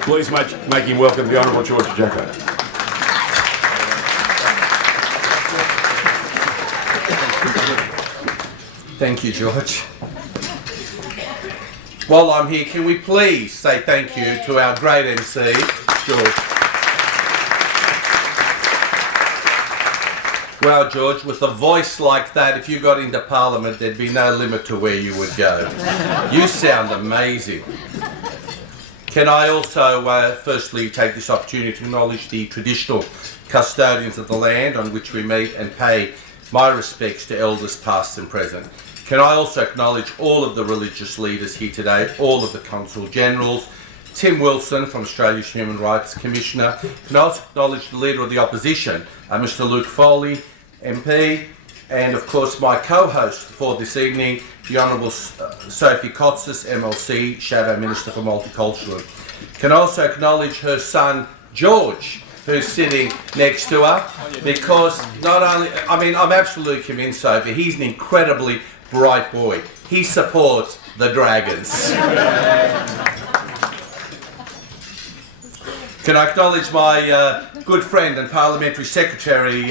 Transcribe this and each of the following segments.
Please make him welcome the Honourable George Ajaka. Thank you, George. While I'm here, can we please say thank you to our great MC, George. Wow, George, with a voice like that, if you got into Parliament, there'd be no limit to where you would go. You sound amazing. Can I also firstly take this opportunity to acknowledge the traditional custodians of the land on which we meet and pay my respects to elders past and present. Can I also acknowledge all of the religious leaders here today, all of the Consul Generals, Tim Wilson from Australia's Human Rights Commissioner. Can I also acknowledge the Leader of the Opposition, Mr Luke Foley, MP, and of course my co-host for this evening, the Honourable Sophie Kotsis, MLC, Shadow Minister for Multicultural. Can I also acknowledge her son, George, who's sitting next to her, because not only, I'm absolutely convinced, Sophie, he's an incredibly bright boy. He supports the Dragons. Can I acknowledge my good friend and Parliamentary Secretary,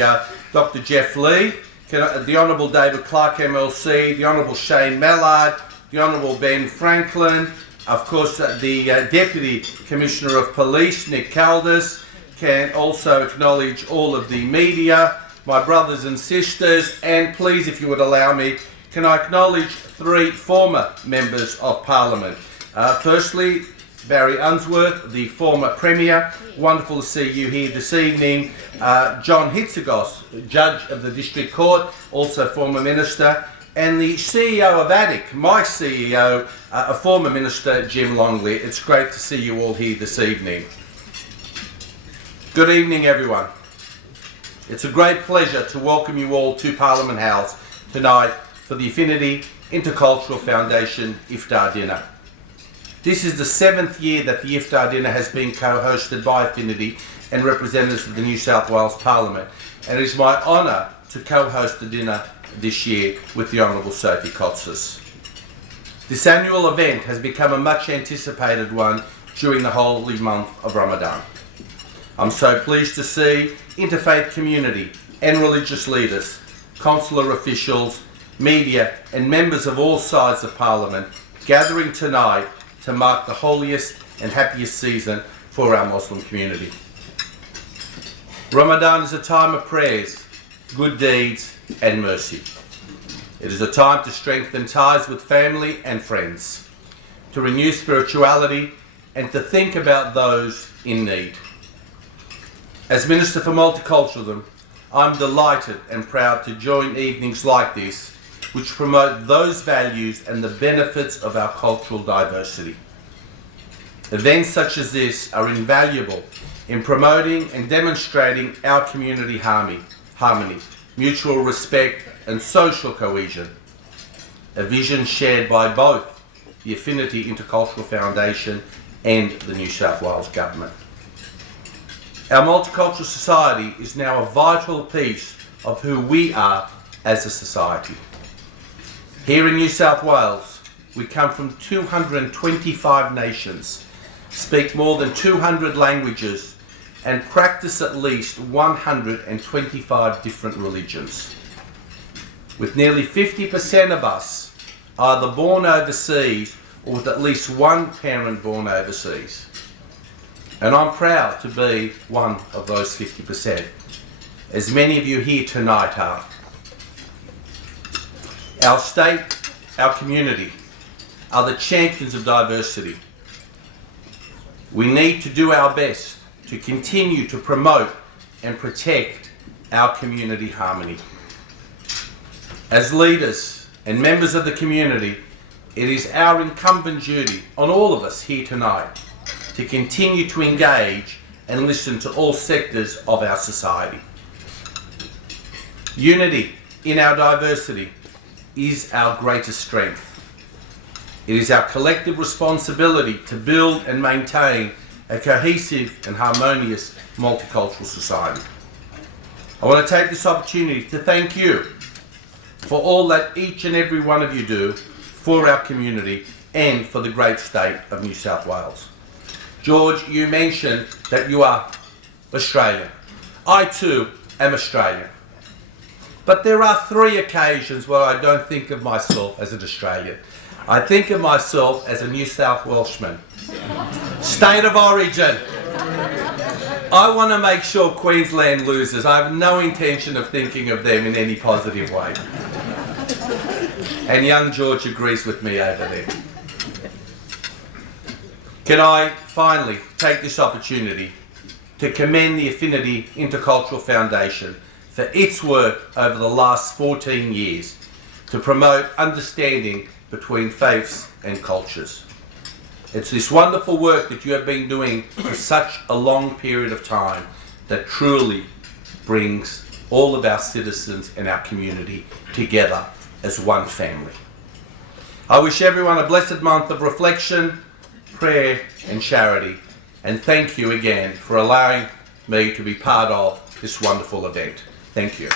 Dr. Jeff Lee, the Honourable David Clark MLC, the Honourable Shane Mallard, the Honourable Ben Franklin, of course the Deputy Commissioner of Police, Nick Caldas. Can also acknowledge all of the media, my brothers and sisters, and please, if you would allow me, can I acknowledge 3 former members of Parliament. Firstly, Barry Unsworth, the former Premier. Wonderful to see you here this evening. John Hitzagos, Judge of the District Court, also former Minister. And the CEO of ADIC, my CEO, a former Minister, Jim Longley. It's great to see you all here this evening. Good evening, everyone. It's a great pleasure to welcome you all to Parliament House tonight for the Affinity Intercultural Foundation Iftar Dinner. This is the 7th year that the Iftar Dinner has been co-hosted by Affinity and representatives of the New South Wales Parliament, and it is my honour to co-host the dinner this year with the Honourable Sophie Kotsis. This annual event has become a much anticipated one during the holy month of Ramadan. I'm so pleased to see interfaith community and religious leaders, consular officials, media and members of all sides of Parliament gathering tonight to mark the holiest and happiest season for our Muslim community. Ramadan is a time of prayers, good deeds and mercy. It is a time to strengthen ties with family and friends, to renew spirituality and to think about those in need. As Minister for Multiculturalism, I'm delighted and proud to join evenings like this, which promote those values and the benefits of our cultural diversity. Events such as this are invaluable in promoting and demonstrating our community harmony, mutual respect and social cohesion, a vision shared by both the Affinity Intercultural Foundation and the New South Wales Government. Our multicultural society is now a vital piece of who we are as a society. Here in New South Wales, we come from 225 nations, speak more than 200 languages, and practice at least 125 different religions. With nearly 50% of us either born overseas or with at least one parent born overseas. And I'm proud to be one of those 50%, as many of you here tonight are. Our state, our community, are the champions of diversity. We need to do our best to continue to promote and protect our community harmony. As leaders and members of the community, it is our incumbent duty on all of us here tonight to continue to engage and listen to all sectors of our society. Unity in our diversity is our greatest strength. It is our collective responsibility to build and maintain a cohesive and harmonious multicultural society. I want to take this opportunity to thank you for all that each and every one of you do for our community and for the great state of New South Wales. George, you mentioned that you are Australian. I too am Australian. But there are 3 occasions where I don't think of myself as an Australian. I think of myself as a New South Welshman. State of origin. I want to make sure Queensland loses. I have no intention of thinking of them in any positive way. And young George agrees with me over there. Can I finally take this opportunity to commend the Affinity Intercultural Foundation for its work over the last 14 years to promote understanding between faiths and cultures. It's this wonderful work that you have been doing for such a long period of time that truly brings all of our citizens and our community together as one family. I wish everyone a blessed month of reflection, prayer and charity, and thank you again for allowing me to be part of this wonderful event. Thank you.